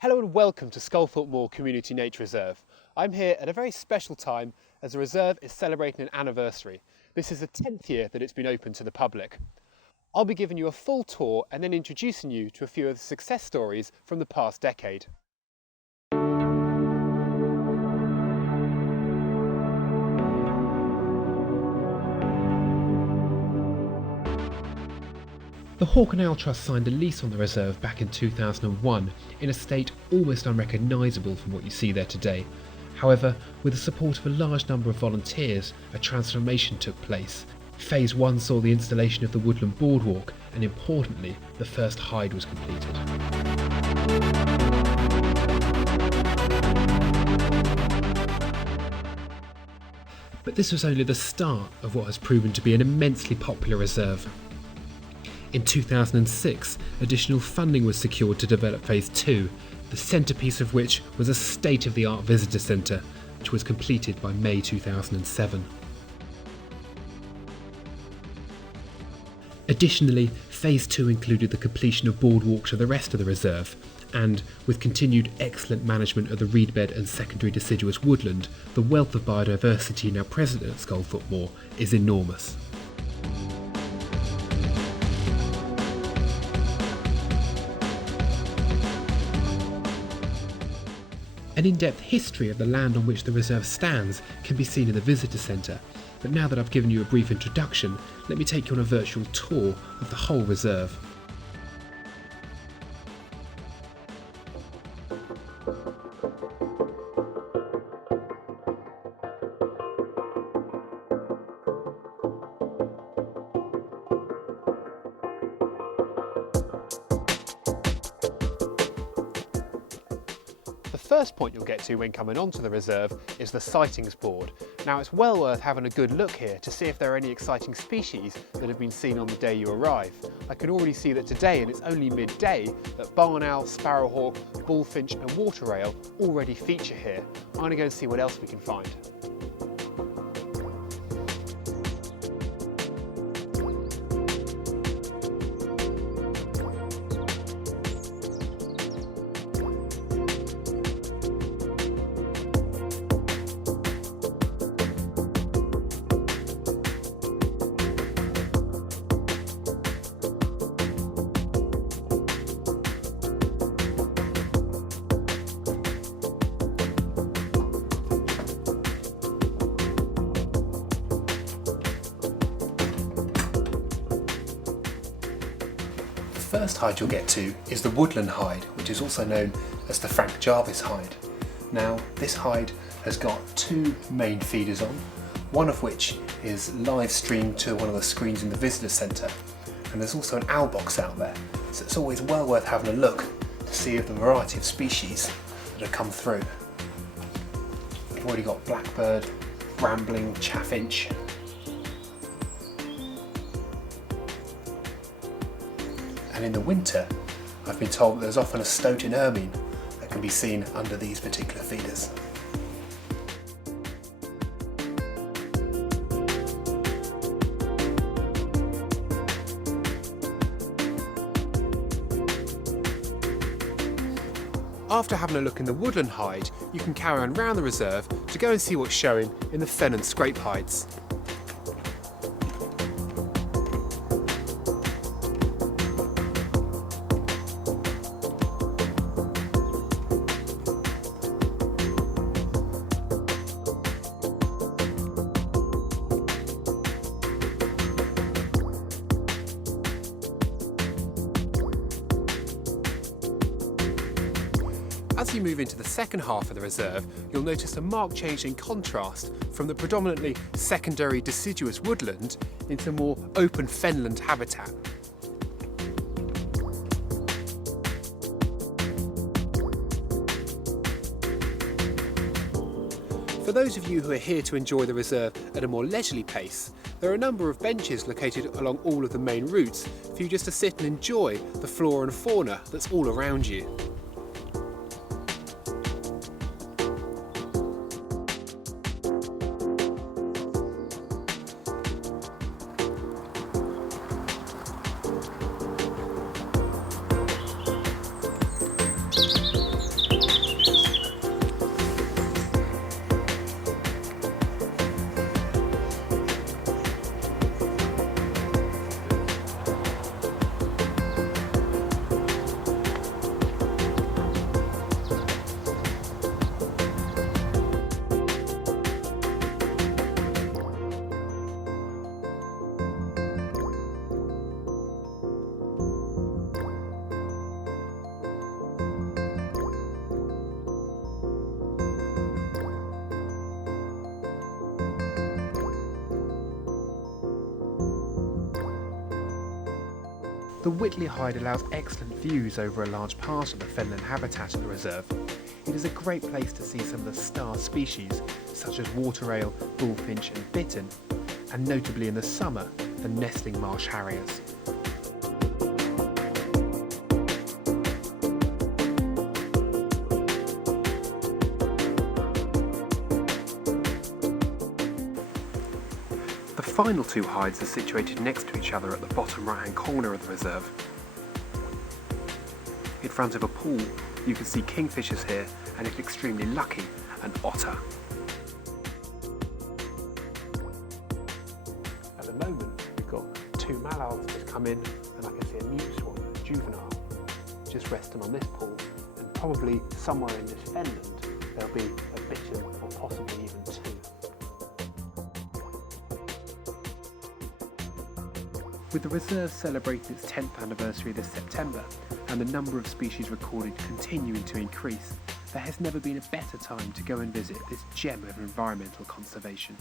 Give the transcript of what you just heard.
Hello and welcome to Sculthorpe Moor Community Nature Reserve. I'm here at a very special time as the reserve is celebrating an anniversary. This is the 10th year that it's been open to the public. I'll be giving you a full tour and then introducing you to a few of the success stories from the past decade. The Hawk and Owl Trust signed a lease on the reserve back in 2001 in a state almost unrecognisable from what you see there today. However, with the support of a large number of volunteers, a transformation took place. Phase 1 saw the installation of the Woodland boardwalk and, importantly, the first hide was completed. But this was only the start of what has proven to be an immensely popular reserve. In 2006, additional funding was secured to develop Phase 2, the centrepiece of which was a state-of-the-art visitor centre, which was completed by May 2007. Additionally, Phase 2 included the completion of boardwalk to the rest of the reserve, and, with continued excellent management of the reedbed and secondary deciduous woodland, the wealth of biodiversity now present at Sculthorpe Moor is enormous. An in-depth history of the land on which the reserve stands can be seen in the visitor centre, but now that I've given you a brief introduction, let me take you on a virtual tour of the whole reserve. The first point you'll get to when coming onto the reserve is the sightings board. Now it's well worth having a good look here to see if there are any exciting species that have been seen on the day you arrive. I can already see that today, and it's only midday, that barn owl, sparrowhawk, bullfinch and water rail already feature here. I'm going to go and see what else we can find. The first hide you'll get to is the Woodland hide, which is also known as the Frank Jarvis hide. Now, this hide has got two main feeders on, one of which is live streamed to one of the screens in the visitor centre, and there's also an owl box out there, so it's always well worth having a look to see the variety of species that have come through. We've already got blackbird, rambling chaffinch, and in the winter, I've been told that there's often a stoat in ermine that can be seen under these particular feeders. After having a look in the Woodland hide, you can carry on round the reserve to go and see what's showing in the fen and scrape hides. As you move into the second half of the reserve, you'll notice a marked change in contrast from the predominantly secondary deciduous woodland into more open fenland habitat. For those of you who are here to enjoy the reserve at a more leisurely pace, there are a number of benches located along all of the main routes for you just to sit and enjoy the flora and fauna that's all around you. The Whitley Hide allows excellent views over a large part of the fenland habitat of the reserve. It is a great place to see some of the star species such as water ale, bullfinch and bittern, and notably in the summer, the nesting marsh harriers. The final two hides are situated next to each other at the bottom right hand corner of the reserve. In front of a pool you can see kingfishers here, and if extremely lucky, an otter. At the moment we've got two mallards that come in, and I can see a new swan, a juvenile, just resting on this pool, and probably somewhere in this fenland there'll be a bittern or possibly even two. With the reserve celebrating its 10th anniversary this September and the number of species recorded continuing to increase, there has never been a better time to go and visit this gem of environmental conservation.